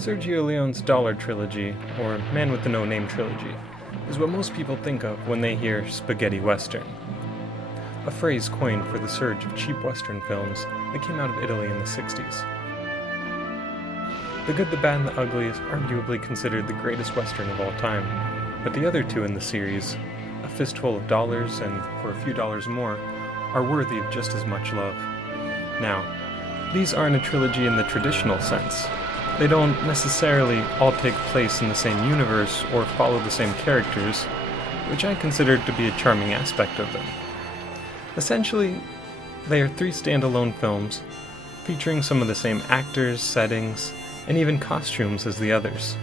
Sergio Leone's Dollar Trilogy, or Man with the No Name Trilogy, is what most people think of when they hear spaghetti western. A phrase coined for the surge of cheap western films that came out of Italy in the 60s. The Good, the Bad, and the Ugly is arguably considered the greatest western of all time, but the other two in the series, A Fistful of Dollars and For a Few Dollars More, are worthy of just as much love. Now, these aren't a trilogy in the traditional sense. They don't necessarily all take place in the same universe or follow the same characters, which I consider to be a charming aspect of them. Essentially, they are three standalone films, featuring some of the same actors, settings, and even costumes as the others.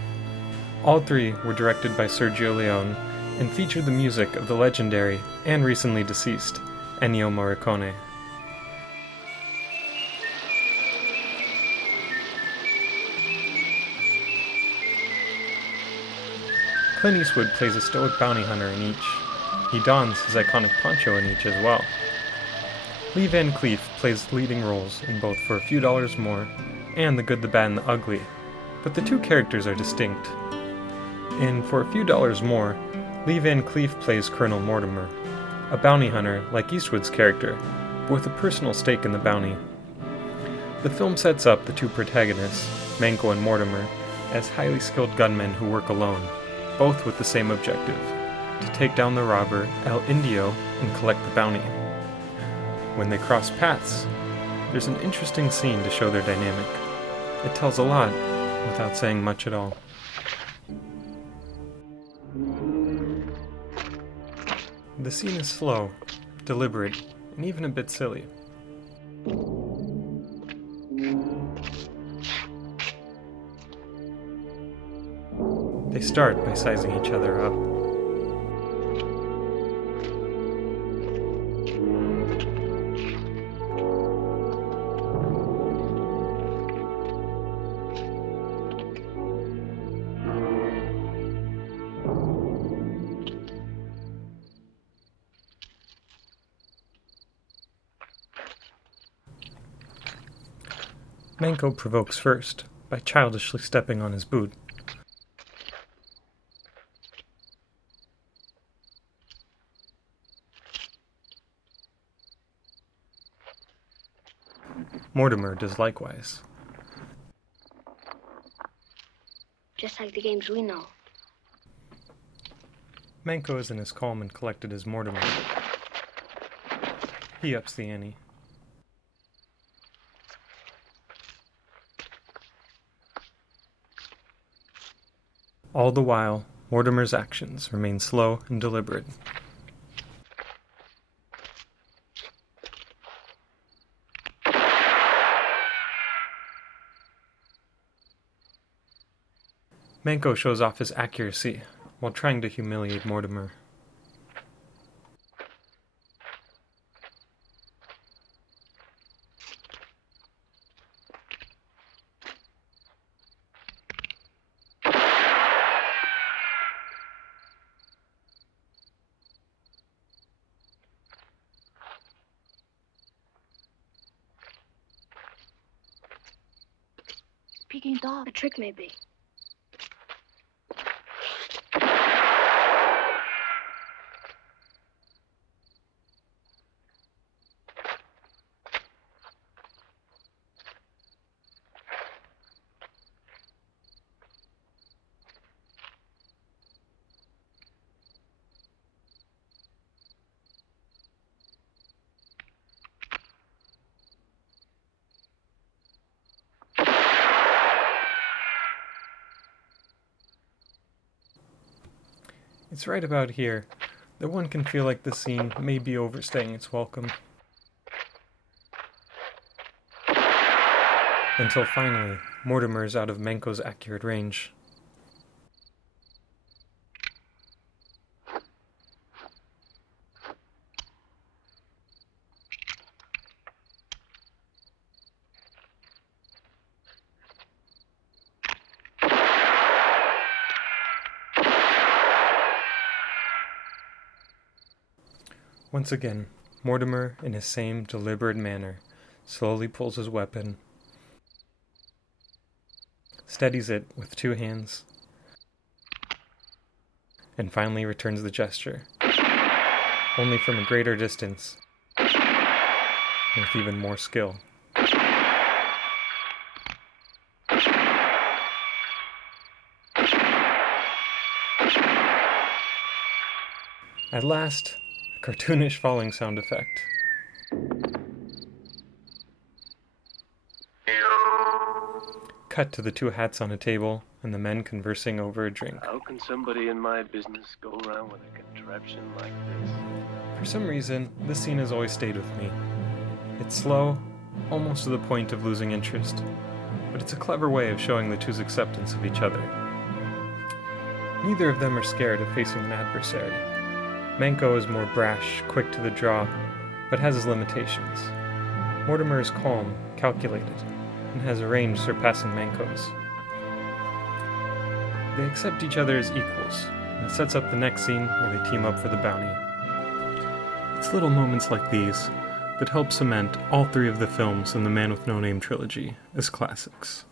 All three were directed by Sergio Leone and featured the music of the legendary and recently deceased Ennio Morricone. Clint Eastwood plays a stoic bounty hunter in each. He dons his iconic poncho in each as well. Cleef plays leading roles in both For a Few Dollars More and The Good, the Bad, and the Ugly, but the two characters are distinct. In For a Few Dollars More, Cleef plays Colonel Mortimer, a bounty hunter like Eastwood's character, but with a personal stake in the bounty. The film sets up the two protagonists, Manco and Mortimer, as highly skilled gunmen who work alone, both with the same objective, to take down the robber El Indio and collect the bounty. When they cross paths, there's an interesting scene to show their dynamic. It tells a lot without saying much at all. The scene is slow, deliberate, and even a bit silly. They start by sizing each other up. Manco provokes first, by childishly stepping on his boot. Mortimer does likewise. Just like the games we know. Manco isn't as calm and collected as Mortimer. He ups the ante. All the while, Mortimer's actions remain slow and deliberate. Manco shows off his accuracy while trying to humiliate Mortimer. Peking dog. A trick, maybe. It's right about here that one can feel like the scene may be overstaying its welcome. Until finally, Mortimer is out of Manco's accurate range. Once again, Mortimer, in his same deliberate manner, slowly pulls his weapon, steadies it with 2 hands, and finally returns the gesture, only from a greater distance, and with even more skill. At last, a cartoonish falling sound effect. Cut to the 2 hats on a table and the men conversing over a drink. How can somebody in my business go around with a contraption like this? For some reason, this scene has always stayed with me. It's slow, almost to the point of losing interest, but it's a clever way of showing the two's acceptance of each other. Neither of them are scared of facing an adversary. Manco is more brash, quick to the draw, but has his limitations. Mortimer is calm, calculated, and has a range surpassing Manco's. They accept each other as equals, and it sets up the next scene where they team up for the bounty. It's little moments like these that help cement all 3 of the films in the Man with No Name trilogy as classics.